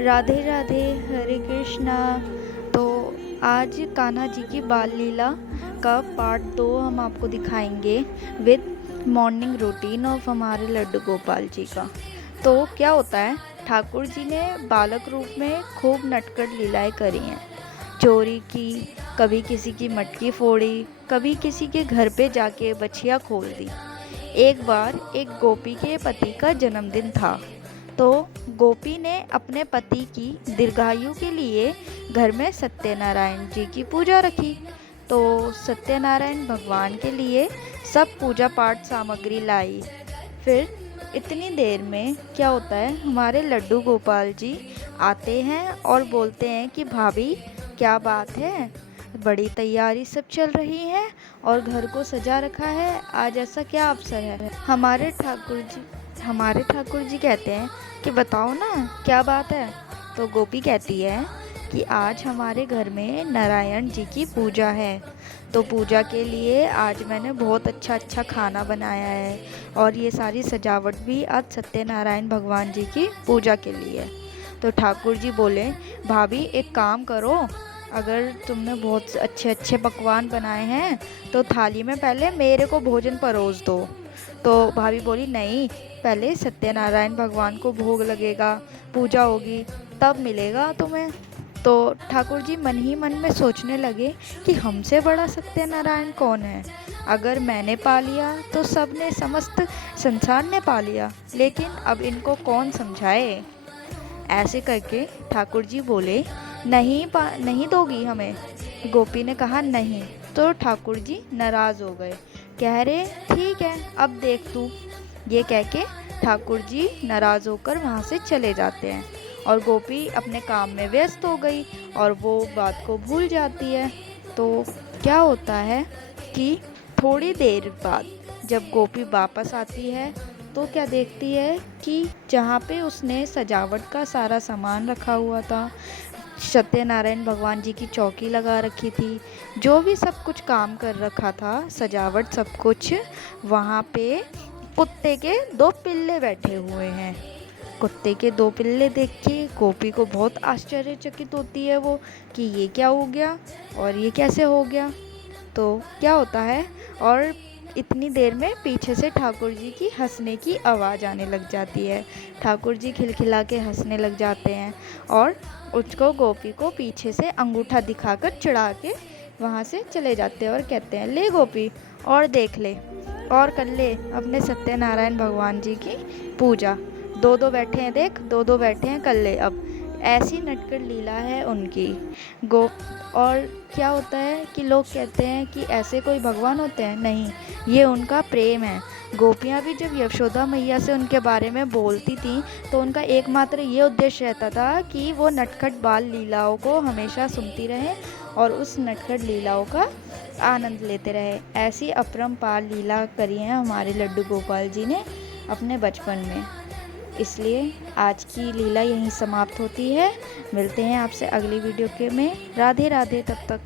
राधे राधे, हरे कृष्णा। तो आज कान्हा जी की बाल लीला का पार्ट 2 हम आपको दिखाएंगे विद मॉर्निंग रूटीन ऑफ हमारे लड्डू गोपाल जी का। तो क्या होता है, ठाकुर जी ने बालक रूप में खूब नटखट लीलाएं करी हैं। चोरी की, कभी किसी की मटकी फोड़ी, कभी किसी के घर पे जाके बछिया खोल दी। एक बार एक गोपी के पति का जन्मदिन था, तो गोपी ने अपने पति की दीर्घायु के लिए घर में सत्यनारायण जी की पूजा रखी। तो सत्यनारायण भगवान के लिए सब पूजा पाठ सामग्री लाई। फिर इतनी देर में क्या होता है, हमारे लड्डू गोपाल जी आते हैं और बोलते हैं कि भाभी क्या बात है, बड़ी तैयारी सब चल रही है और घर को सजा रखा है, आज ऐसा क्या अवसर है। हमारे ठाकुर जी कहते हैं कि बताओ ना क्या बात है। तो गोपी कहती है कि आज हमारे घर में नारायण जी की पूजा है, तो पूजा के लिए आज मैंने बहुत अच्छा अच्छा खाना बनाया है और ये सारी सजावट भी आज सत्यनारायण भगवान जी की पूजा के लिए। तो ठाकुर जी बोले, भाभी एक काम करो, अगर तुमने बहुत अच्छे अच्छे पकवान बनाए हैं तो थाली में पहले मेरे को भोजन परोस दो। तो भाभी बोली, नहीं, पहले सत्यनारायण भगवान को भोग लगेगा, पूजा होगी, तब मिलेगा तुम्हें। तो ठाकुर जी मन ही मन में सोचने लगे कि हमसे बड़ा सत्यनारायण कौन है। अगर मैंने पा लिया तो सबने, समस्त संसार ने पा लिया, लेकिन अब इनको कौन समझाए। ऐसे करके ठाकुर जी बोले, नहीं दोगी हमें। गोपी ने कहा नहीं। तो ठाकुर जी नाराज़ हो गए, कह रहे ठीक है अब देख तू। ये कह के ठाकुर जी नाराज़ होकर वहाँ से चले जाते हैं और गोपी अपने काम में व्यस्त हो गई और वो बात को भूल जाती है। तो क्या होता है कि थोड़ी देर बाद जब गोपी वापस आती है तो क्या देखती है कि जहाँ पे उसने सजावट का सारा सामान रखा हुआ था, सत्यनारायण भगवान जी की चौकी लगा रखी थी, जो भी सब कुछ काम कर रखा था, सजावट सब कुछ, वहाँ पे कुत्ते के 2 पिल्ले बैठे हुए हैं। कुत्ते के 2 पिल्ले देख के गोपी को बहुत आश्चर्यचकित होती है वो, कि ये क्या हो गया और ये कैसे हो गया। तो क्या होता है, और इतनी देर में पीछे से ठाकुर जी की हंसने की आवाज़ आने लग जाती है। ठाकुर जी खिलखिला के हंसने लग जाते हैं और उसको, गोपी को पीछे से अंगूठा दिखाकर चिढ़ा के वहाँ से चले जाते हैं और कहते हैं, ले गोपी और देख ले और कर ले अपने सत्यनारायण भगवान जी की पूजा। 2-2 बैठे हैं, देख 2-2 बैठे हैं, कर ले अब। ऐसी नटखट लीला है उनकी। गो और क्या होता है कि लोग कहते हैं कि ऐसे कोई भगवान होते हैं, नहीं, ये उनका प्रेम है। गोपियाँ भी जब यशोदा मैया से उनके बारे में बोलती थीं तो उनका एकमात्र ये उद्देश्य रहता था कि वो नटखट बाल लीलाओं को हमेशा सुनती रहें और उस नटखट लीलाओं का आनंद लेते रहे। ऐसी अपरंपार लीला करी है हमारे लड्डू गोपाल जी ने अपने बचपन में। इसलिए आज की लीला यहीं समाप्त होती है। मिलते हैं आपसे अगली वीडियो के में। राधे राधे, तब तक।